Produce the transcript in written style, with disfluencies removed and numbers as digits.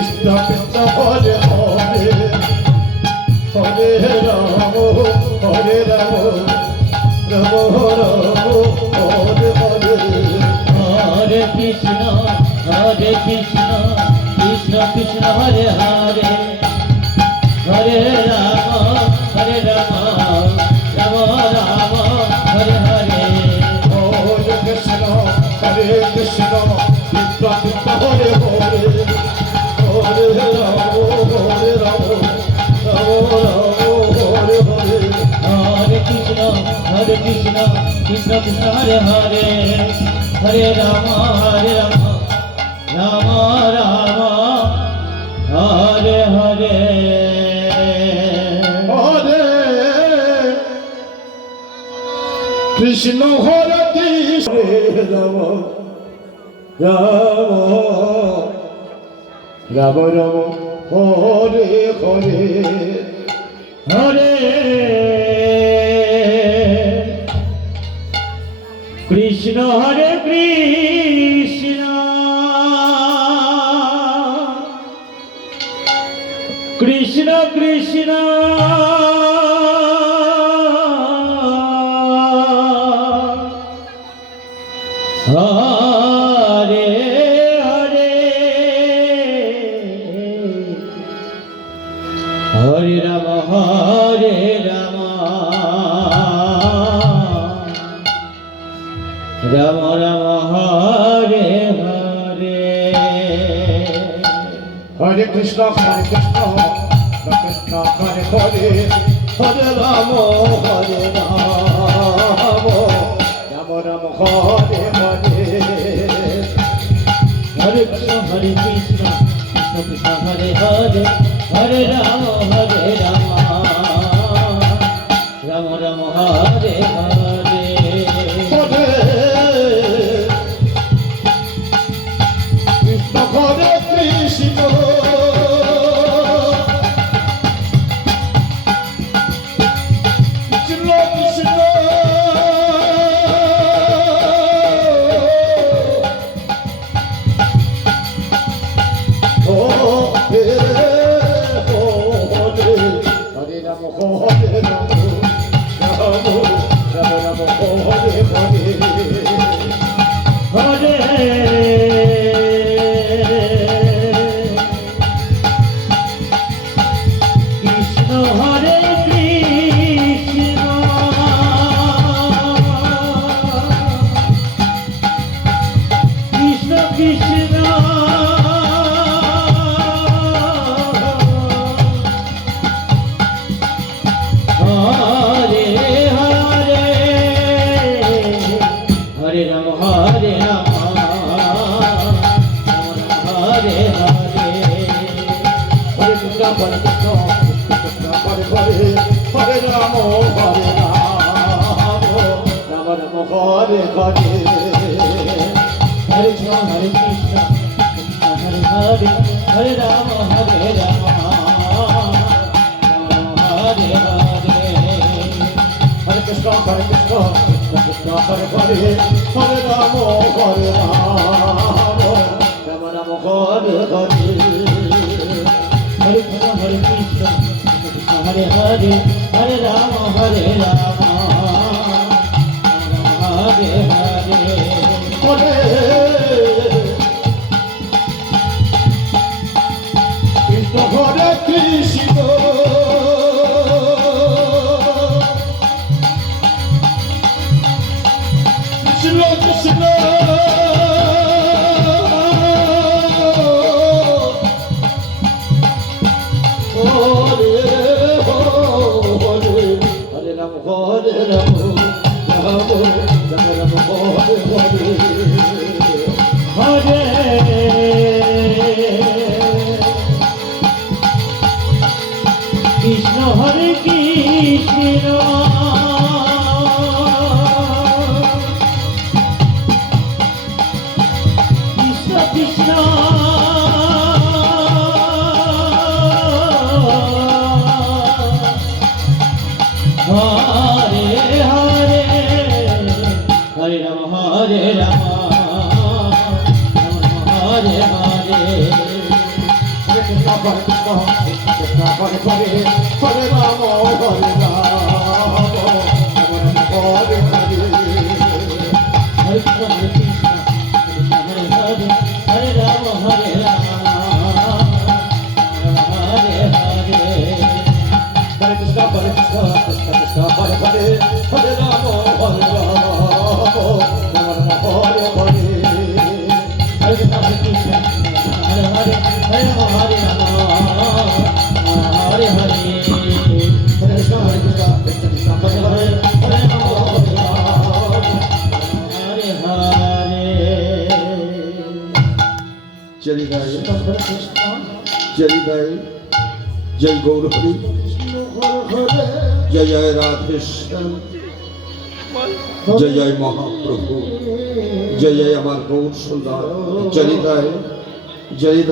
কৃষ্ণ কৃষ্ণ হরে হরে হরে রাম হরে রাম রাম রাম হরে হরে হরে কৃষ্ণ কৃষ্ণ কৃষ্ণ হরে হরে হরে রাম রাম রাম হরে হরে হরে কৃষ্ণ কৃষ্ণ কৃষ্ণ হরে হরে হরে রাম হরে রাম রাম রাম হরে হরে হরে কৃষ্ণ কৃষ্ণ কৃষ্ণ হরে হরে হরে রাম রাম রাম হরে হরে হরে কৃষ্ণ হরে কৃষ্ণ রাম রাম রাম রাম হরে হরে হরে কৃষ্ণ হরে কৃষ্ণ কৃষ্ণ কৃষ্ণ হরে হরে হরে রাম রাম রাম হরে হরে হরে কৃষ্ণ কৃষ্ণ কৃষ্ণ হরে হরে হরে রাম হরে রাম রাম রাম হরে হরে হরে কৃষ্ণ কৃষ্ণ কৃষ্ণ হরে হরে হরে রাম রাম রাম হরে হরে হরে কৃষ্ণ হরে কৃষ্ণ কৃষ্ণ কৃষ্ণ হরে হরে রাম হরে রাম রাম রাম রাম হরে হরে হরে কৃষ্ণ হরে কৃষ্ণ কৃষ্ণ কৃষ্ণ হরে হরে হরে রাম হরে রাম হরে হরে হরে কৃষ্ণ হরে কৃষ্ণ কৃষ্ণ হরে হরে হরে রাম হরে রাম রাম রাম হরে হরে হরে কৃষ্ণ কৃষ্ণ হরে হরে হরে রাম হরে রাম হরে হরে হরে কৃষ্ণ কৃষ্ণ কৃষ্ণ হরে হরে হরে রাম হরে রাম রাম রাম হরে হরে হরে কৃষ্ণ হরে হরে হরে রাম হরে রাম হরে হরে হরে কৃষ্ণ হরে কৃষ্ণ কৃষ্ণ কৃষ্ণ হরে হরে হরে রাম হরে রাম রাম রাম রাম হরে হরে হরে কৃষ্ণ হরে কৃষ্ণ কৃষ্ণ কৃষ্ণ হরে হরে হরে রাম হরে Ram Ram Ram Hare Hare Hare Krishna Krishna Hare Hare Hare Rama Hare Rama Hare Hare Hare Krishna Krishna Hare Hare Hare Rama Hare Rama Hare Hare Hare Krishna Krishna Krishna Hare Hare Hare Rama Hare Rama Hare Hare Hare Krishna Krishna Hare Hare Hare Rama Hare Rama Hare Hare Hare Krishna Krishna Hare Hare Hare Rama Hare Rama Hare Hare चली गए Hare Krishna चली गए जय गौर हरि जय जय राधे श्याम जय जय महाप्रभु जय जय अमर गौर सुंदर जय जय